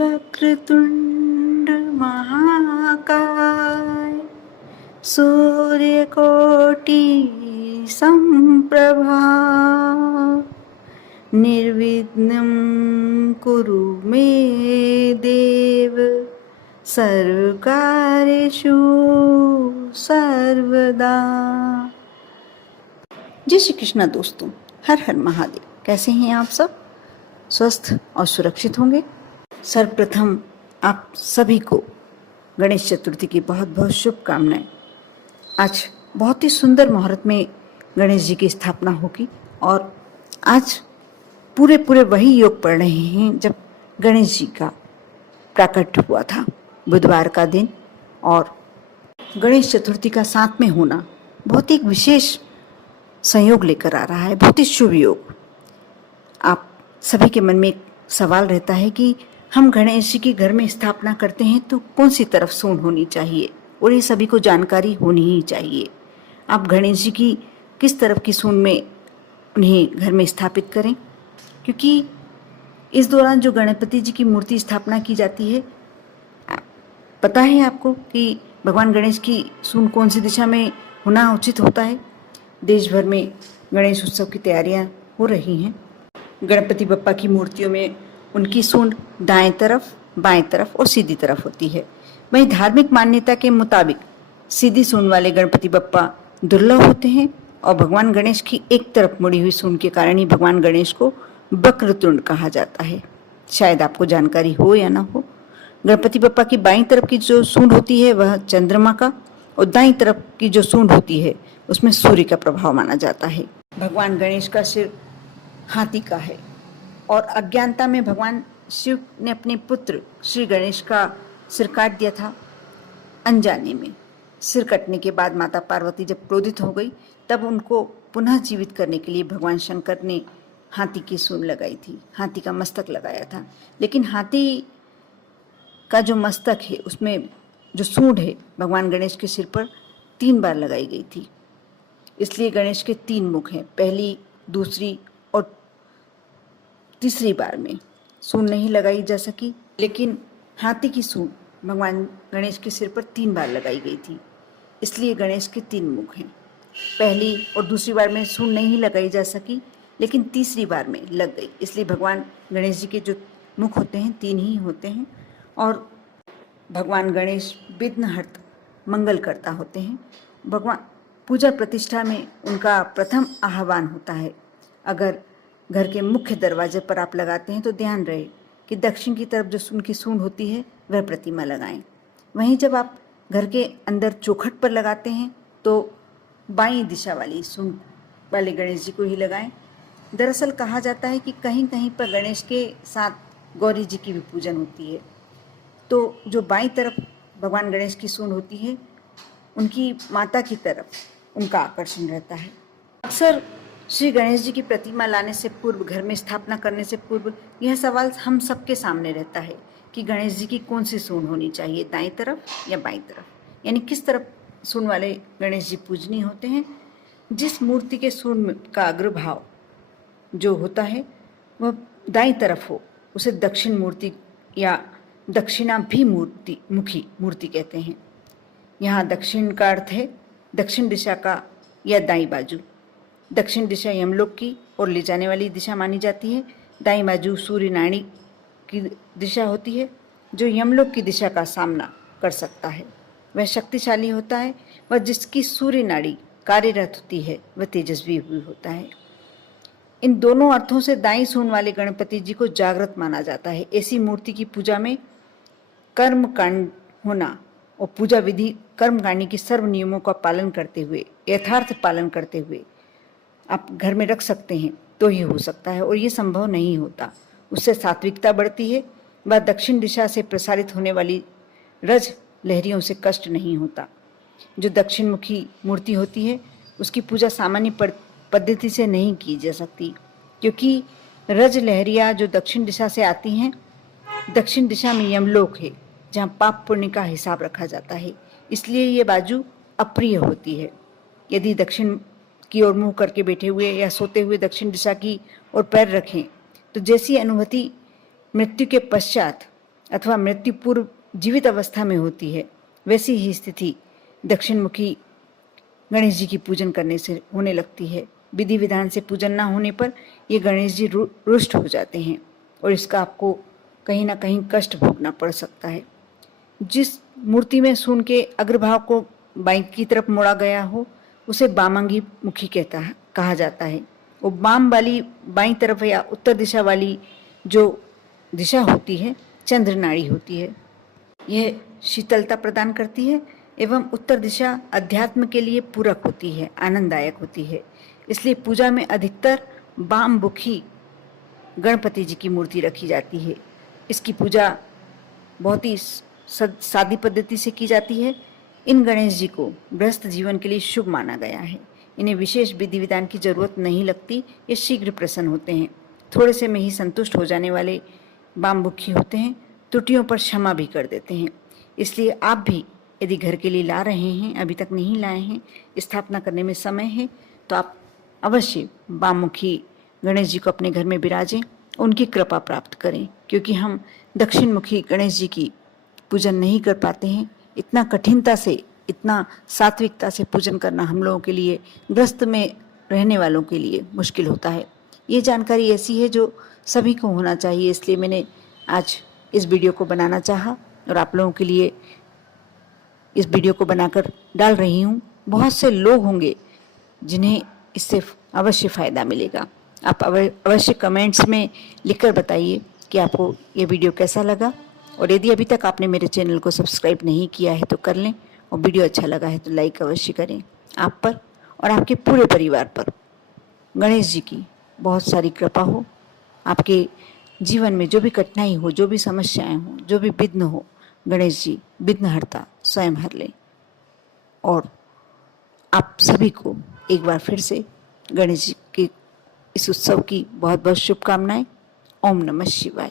वक्रतुंड महाकाय सूर्यकोटि संप्रभा निर्विघ्नं कुरु मे देव सर्वकार्येषु सर्वदा। जय श्री कृष्णा दोस्तों, हर हर महादेव। कैसे हैं आप सब? स्वस्थ और सुरक्षित होंगे। सर्वप्रथम आप सभी को गणेश चतुर्थी की बहुत बहुत शुभकामनाएं। आज बहुत ही सुंदर मुहूर्त में गणेश जी की स्थापना होगी और आज पूरे वही योग पड़ रहे हैं जब गणेश जी का प्राकट हुआ था, बुधवार का दिन। और गणेश चतुर्थी का साथ में होना बहुत ही विशेष संयोग लेकर आ रहा है, बहुत ही शुभ योग। आप सभी के मन में एक सवाल रहता है कि हम गणेश जी की घर में स्थापना करते हैं तो कौन सी तरफ सूंड होनी चाहिए, और ये सभी को जानकारी होनी ही चाहिए। आप गणेश जी की किस तरफ की सूंड में उन्हें घर में स्थापित करें, क्योंकि इस दौरान जो गणपति जी की मूर्ति स्थापना की जाती है, पता है आपको कि भगवान गणेश की सूंड कौन सी दिशा में होना उचित होता है। देश भर में गणेश उत्सव की तैयारियां हो रही हैं। गणपति बप्पा की मूर्तियों में उनकी सूंड दाएं तरफ, बाएं तरफ और सीधी तरफ होती है। वहीं धार्मिक मान्यता के मुताबिक सीधी सूंड वाले गणपति बप्पा दुर्लभ होते हैं और भगवान गणेश की एक तरफ मुड़ी हुई सूंड के कारण ही भगवान गणेश को वक्रतुंड कहा जाता है। शायद आपको जानकारी हो या ना हो। गणपति बप्पा की बाईं तरफ की जो सूंड होती है वह चंद्रमा का, और दाईं तरफ की जो सूंड होती है उसमें सूर्य का प्रभाव माना जाता है। भगवान गणेश का सिर हाथी का है और अज्ञानता में भगवान शिव ने अपने पुत्र श्री गणेश का सिर काट दिया था। अनजाने में सिर कटने के बाद माता पार्वती जब क्रोधित हो गई, तब उनको पुनः जीवित करने के लिए भगवान शंकर ने हाथी की सूंड लगाई थी, हाथी का मस्तक लगाया था। लेकिन हाथी का जो मस्तक है उसमें जो सूंड है भगवान गणेश के सिर पर 3 बार लगाई गई थी। इसलिए गणेश के 3 मुख हैं। पहली, दूसरी और तीसरी बार में सूंड नहीं लगाई जा सकी, लेकिन हाथी की सूंड भगवान गणेश के सिर पर 3 बार लगाई गई थी। इसलिए गणेश के 3 मुख हैं। पहली और दूसरी बार में सूंड नहीं लगाई जा सकी, लेकिन तीसरी बार में लग गई। इसलिए भगवान गणेश जी के जो मुख होते हैं 3 ही होते हैं। और भगवान गणेश विघ्नहर्ता, मंगल करता होते हैं। भगवान पूजा प्रतिष्ठा में उनका प्रथम आह्वान होता है। अगर घर के मुख्य दरवाजे पर आप लगाते हैं तो ध्यान रहे कि दक्षिण की तरफ जो उनकी सूंड होती है वह प्रतिमा लगाएं। वहीं जब आप घर के अंदर चौखट पर लगाते हैं तो बाईं दिशा वाली सूंड वाले गणेश जी को ही लगाएं। दरअसल कहा जाता है कि कहीं कहीं पर गणेश के साथ गौरी जी की भी पूजन होती है, तो जो बाईं तरफ भगवान गणेश की सूंड होती है उनकी माता की तरफ उनका आकर्षण रहता है। अक्सर श्री गणेश जी की प्रतिमा लाने से पूर्व, घर में स्थापना करने से पूर्व यह सवाल हम सबके सामने रहता है कि गणेश जी की कौन सी सूंड होनी चाहिए, दाईं तरफ या बाईं तरफ, यानी किस तरफ सूंड वाले गणेश जी पूजनीय होते हैं। जिस मूर्ति के सूंड का अग्रभाव जो होता है वह दाईं तरफ हो उसे दक्षिण मूर्ति या दक्षिणाभिमुखी मूर्ति कहते हैं। यहाँ दक्षिण का अर्थ है दक्षिण दिशा का या दाईं बाजू। दक्षिण दिशा यमलोक की ओर ले जाने वाली दिशा मानी जाती है। दाईं बाजू सूर्य नाड़ी की दिशा होती है, जो यमलोक की दिशा का सामना कर सकता है। वह शक्तिशाली होता है, वह जिसकी सूर्य नाड़ी कार्यरत होती है वह तेजस्वी भी होता है। इन दोनों अर्थों से दाईं सूंड वाले गणपति जी को जागृत माना जाता है। ऐसी मूर्ति की पूजा में कर्म कांड होना और पूजा विधि कर्मकांडी के सर्व नियमों का पालन करते हुए, यथार्थ पालन करते हुए आप घर में रख सकते हैं तो ही हो सकता है, और ये संभव नहीं होता। उससे सात्विकता बढ़ती है। वह दक्षिण दिशा से प्रसारित होने वाली रज लहरियों से कष्ट नहीं होता। जो दक्षिण मुखी मूर्ति होती है उसकी पूजा सामान्य पद्धति से नहीं की जा सकती, क्योंकि रज लहरियाँ जो दक्षिण दिशा से आती हैं, दक्षिण दिशा में यमलोक है जहाँ पाप पुण्य का हिसाब रखा जाता है। इसलिए ये बाजू अप्रिय होती है। यदि दक्षिण की ओर मुंह करके बैठे हुए या सोते हुए दक्षिण दिशा की ओर पैर रखें तो जैसी अनुभूति मृत्यु के पश्चात अथवा मृत्यु पूर्व जीवित अवस्था में होती है, वैसी ही स्थिति दक्षिणमुखी गणेश जी की पूजन करने से होने लगती है। विधि विधान से पूजन ना होने पर ये गणेश जी रुष्ट हो जाते हैं और इसका आपको कहीं ना कहीं कष्ट भोगना पड़ सकता है। जिस मूर्ति में सूंड के अग्रभाग को बाईं की तरफ मोड़ा गया हो उसे वामांगी मुखी कहा जाता है। वो वाम वाली बाईं तरफ या उत्तर दिशा वाली जो दिशा होती है चंद्र नाड़ी होती है। यह शीतलता प्रदान करती है एवं उत्तर दिशा अध्यात्म के लिए पूरक होती है, आनंददायक होती है। इसलिए पूजा में अधिकतर वाम मुखी गणपति जी की मूर्ति रखी जाती है। इसकी पूजा बहुत ही सादी पद्धति से की जाती है। इन गणेश जी को गृहस्थ जीवन के लिए शुभ माना गया है। इन्हें विशेष विधि विधान की जरूरत नहीं लगती, ये शीघ्र प्रसन्न होते हैं। थोड़े से में ही संतुष्ट हो जाने वाले वाममुखी होते हैं, त्रुटियों पर क्षमा भी कर देते हैं। इसलिए आप भी यदि घर के लिए ला रहे हैं, अभी तक नहीं लाए हैं, स्थापना करने में समय है, तो आप अवश्य वाममुखी गणेश जी को अपने घर में विराजें, उनकी कृपा प्राप्त करें। क्योंकि हम दक्षिणमुखी गणेश जी की पूजन नहीं कर पाते हैं। इतना कठिनता से, इतना सात्विकता से पूजन करना हम लोगों के लिए, ग्रस्त में रहने वालों के लिए मुश्किल होता है। ये जानकारी ऐसी है जो सभी को होना चाहिए, इसलिए मैंने आज इस वीडियो को बनाना चाहा और आप लोगों के लिए इस वीडियो को बनाकर डाल रही हूँ। बहुत से लोग होंगे जिन्हें इससे अवश्य फ़ायदा मिलेगा। आप अवश्य कमेंट्स में लिखकर बताइए कि आपको ये वीडियो कैसा लगा, और यदि अभी तक आपने मेरे चैनल को सब्सक्राइब नहीं किया है तो कर लें, और वीडियो अच्छा लगा है तो लाइक अवश्य करें। आप पर और आपके पूरे परिवार पर गणेश जी की बहुत सारी कृपा हो। आपके जीवन में जो भी कठिनाई हो, जो भी समस्याएं हो, जो भी विघ्न हो, गणेश जी विघ्नहर्ता स्वयं हर लें। और आप सभी को एक बार फिर से गणेश जी के इस उत्सव की बहुत बहुत शुभकामनाएं। ओम नमः शिवाय।